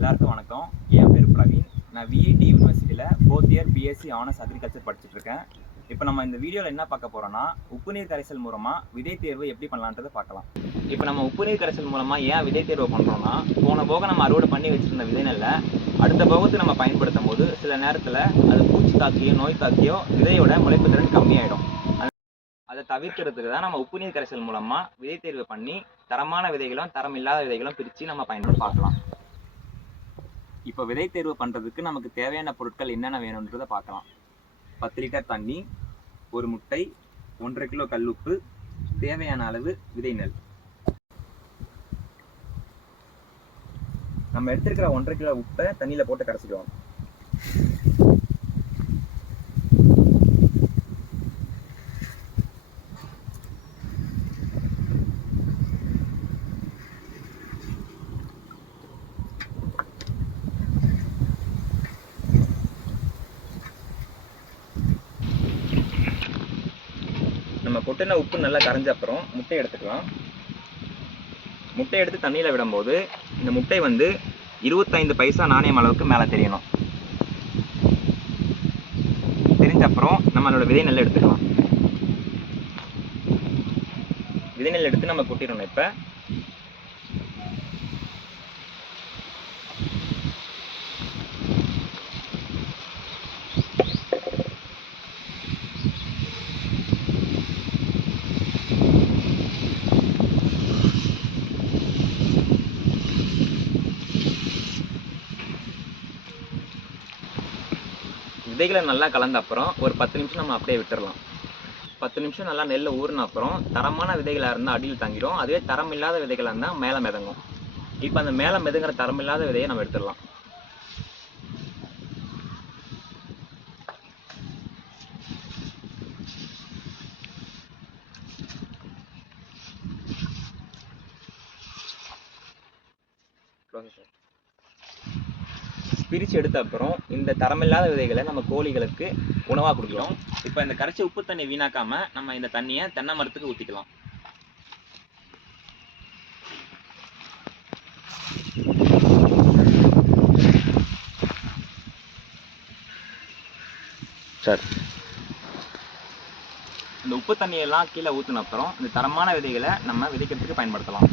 எல்லாருக்கும் வணக்கம். என் பேர் பிரவீன். நான் விஐடி யூனிவர்சிட்டியில் 4th year BSc honours agriculture படிச்சுட்டு இருக்கேன். இப்போ நம்ம இந்த வீடியோவில் என்ன பார்க்க போகிறோம்னா, உப்பு நீர் கரைசல் மூலமாக விதை தேர்வு எப்படி பண்ணலான்றதை பார்க்கலாம். இப்போ நம்ம உப்பு நீர் கரைசல் மூலமாக ஏன் விதை தேர்வு பண்ணுறோம்னா, போன போக நம்ம அறுவடை பண்ணி வச்சுருந்த விதை நெல்லை அடுத்த போகத்துக்கு நம்ம பயன்படுத்தும் போது சில நேரத்தில் அது பூச்சி தாக்கியோ நோய் தாக்கியோ விதையோட முளைப்பு திறன் கம்மியாயிடும். அதை தவிர்க்கிறதுக்கு தான் நம்ம உப்பு நீர் கரைசல் மூலமாக விதை தேர்வு பண்ணி தரமான விதைகளும் தரம் இல்லாத விதைகளும் பிரித்து நம்ம பயன்படுத்தி பார்க்கலாம். இப்போ விதை தேர்வு பண்ணுறதுக்கு நமக்கு தேவையான பொருட்கள் என்னென்ன வேணுன்றதை பார்க்கலாம். 10 லிட்டர் தண்ணி, ஒரு முட்டை, 1.5 கிலோ கல்லுப்பு, தேவையான அளவு விதை நெல். நம்ம எடுத்துருக்கிற 1.5 கிலோ உப்பை தண்ணியில் போட்டு கரைச்சிடுவோம். நம்ம கொட்டின உப்பு நல்லா கரைஞ்ச அப்புறம் முட்டை எடுத்துக்கலாம். முட்டை எடுத்து தண்ணியில் விடும்போது இந்த முட்டை 25 பைசா நாணயம் அளவுக்கு மேலே தெரியணும். தெரிஞ்ச அப்புறம் நம்மளோட விதை நெல் எடுத்துக்கலாம். விதை நெல் எடுத்து நம்ம கொட்டிடணும். இப்போ விதைகளை நல்லா கலந்த அப்புறம் ஒரு 10 நிமிஷம் நம்ம அப்படியே விட்டுடலாம். 10 நிமிஷம் நல்லா நெல்லை ஊறின அப்புறம் தரமான விதைகளாக இருந்தால் அடியில் தங்கிடும். அதுவே தரம் இல்லாத விதைகளாக இருந்தால் மேலே மிதங்கும். இப்போ அந்த மேலே மிதங்கிற தரம் இல்லாத விதையை நம்ம எடுத்துடலாம். பிரித்து எடுத்த அப்புறம் இந்த தரமில்லாத விதைகளை நம்ம கோழிகளுக்கு உணவாக கொடுக்குறோம். இப்போ இந்த கரைச்சி உப்பு தண்ணி வீணாக்காமல் நம்ம இந்த தண்ணியை தென்னை மரத்துக்கு ஊற்றிக்கலாம். சார், இந்த உப்பு தண்ணியெல்லாம் கீழே ஊற்றின அப்புறம் இந்த தரமான விதைகளை நம்ம விதைக்கிறதுக்கு பயன்படுத்தலாம்.